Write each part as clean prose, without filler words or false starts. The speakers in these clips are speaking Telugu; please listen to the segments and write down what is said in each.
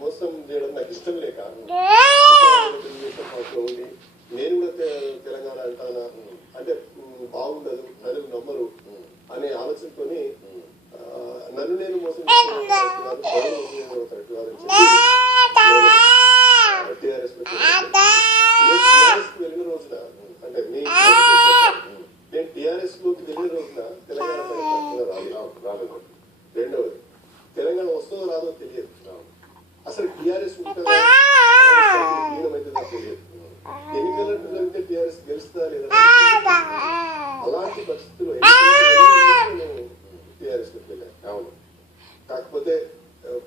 మోసం చేయడం నాకు ఇష్టం లేక ఉంది. నేను కూడా తెలంగాణ అంటానా అంటే బాగుండదు, ప్రజలు నమ్మరు అనే ఆలోచనతోని నన్ను నేను మోసం టీఆర్ఎస్ వెళ్ళిన రోజున అంటే నేను టీఆర్ఎస్ లోకి వెళ్ళిన రోజున తెలంగాణ రాలేదు. రెండవది, తెలంగాణ వస్తుందో రాదో తెలియదు. అసలు టీఆర్ఎస్ ఉంటుందో తెలియదు. ఎన్నికలంటూ జరిగితే టీఆర్ఎస్ గెలుస్తుందా లేదా అలాంటి పరిస్థితుల్లో టీఆర్ఎస్ వెళ్ళాను. అవును, కాకపోతే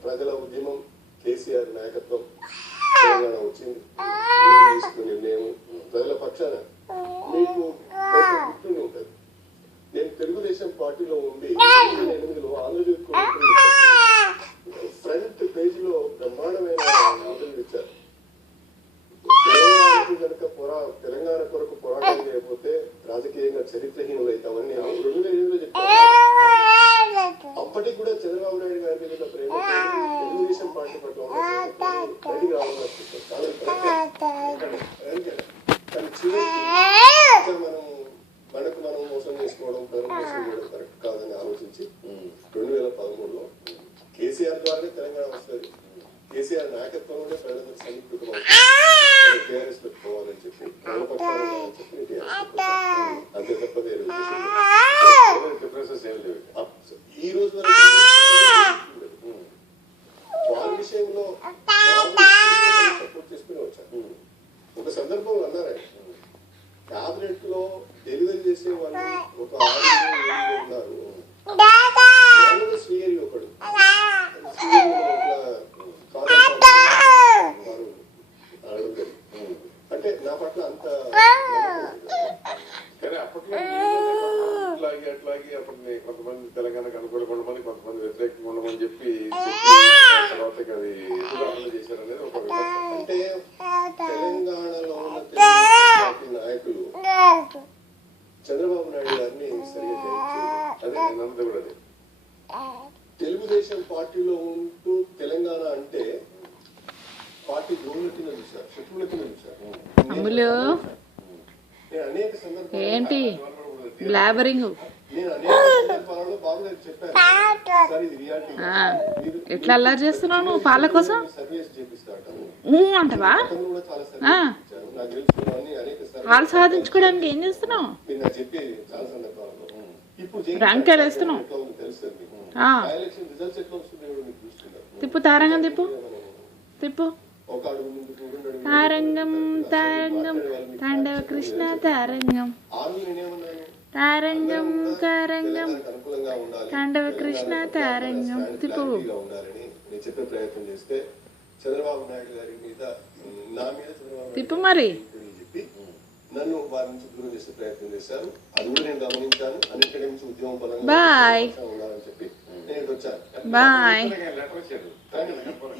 ప్రజల ఉద్యమం, కేసీఆర్ నాయకత్వం, తెలంగాణ వచ్చింది, నిర్ణయం ప్రజల పక్షాన మీకు గుర్తుండి ఉంటుంది. నేను తెలుగుదేశం పార్టీలో ఉండి 2008లో ఆంధ్రజ్యోతి ఫ్రంట్ పేజ్ లో బ్రహ్మాండమైన ఆర్డర్లు ఇచ్చారు. తెలంగాణ కొరకు పోరాటం చేయకపోతే రాజకీయంగా చరిత్రహీనులు అవుతామని 2007లో చెప్పారు. అప్పటికి కూడా చంద్రబాబు నాయుడు గారి మీద ప్రేమ తెలుగుదేశం పార్టీ పట్ల బయటికి రావాలని మనం మోసం చేసుకోవడం, ప్రజలు మోసం చేయడం కరెక్ట్ కాదని ఆలోచించి 2013లో కేసీఆర్ ద్వారానే తెలంగాణ వస్తుంది, కేసీఆర్ నాయకత్వంలోనే ప్రజలకు సమీకృతం టీఆర్ఎస్ పెట్టుకోవాలని చెప్పి అంతే తప్ప ఈ రోజు వాళ్ళ విషయంలో సపోర్ట్ చేసుకుని వచ్చారు. ఒక సందర్భంలో అన్నారండి, క్యాబినెట్ లో డెలివరీ చేసే వాళ్ళు ఒక 6 ఉన్నారు, శ్రీహరి ఒకడు అంటే నా పట్ల అంత కానీ అప్పట్లో అట్లాగే అప్పటి కొంతమంది తెలంగాణకు అనుకూలంగా ఉండమని, కొంతమంది వ్యతిరేకంగా ఉండమని చెప్పి తర్వాత అది ఉదాహరణ చేశారనేది ఒక అంటే తెలంగాణలో ఉన్న నాయకులు చంద్రబాబు నాయుడు గారిని సరిగ్గా అదే నేనంతా కూడా అదే తెలుగుదేశం పార్టీలో ఉంటూ తెలంగాణ అంటే పార్టీ గోవుల కింద చూశారు, శత్రువుల కింద చూశారు. నేను అనేక సందర్భాలు ఏంటి బ్లాబరింగ్ నేను అనేక సందర్భాలలో బాబు చెప్పాను, సార్ ఇది రియాలిటీ, ఎట్లా అల్లరి చేస్తున్నావు నువ్వు పాల కోసం సర్వీస్ చేపిస్తాడు అంటవా? కూడా చాలా సర్వీస్ నాకు తెలుసుకున్నాను. అనేక పాలు సాధించుకోవడానికి ఏం చేస్తున్నావు? మీరు నాకు చెప్పేది చాలా సందర్భాలలో. ఇప్పుడు రంకెలు వేస్తున్నావు, తెలుస్తుంది ఎలక్షన్ రిజల్ట్స్ ఎట్లా వస్తున్నాయో మీకు చూస్తున్నారు. తిప్పు తారంగం, తిప్పు తిప్పు ఒక అడుగు ముందుకు తారంగం తారంగం తాండవ కృష్ణ తారంగం తారంగం తారంగం తాండవ కృష్ణ తారంగం. తిప్పు ఉండాలని నేను చెప్పే ప్రయత్నం చేస్తే చంద్రబాబు నాయుడు గారి మీద నా మీద తిప్పు మరి చెప్పి నన్ను వారి నుంచి దూరం చేసే ప్రయత్నం చేశారు. అది కూడా నేను గమనించాను. అన్నింటి నుంచి ఉద్యమం పరంగా ఉండాలని చెప్పి నేను వచ్చాను. బాయ్.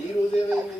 ఈ రోజు ఏమైంది?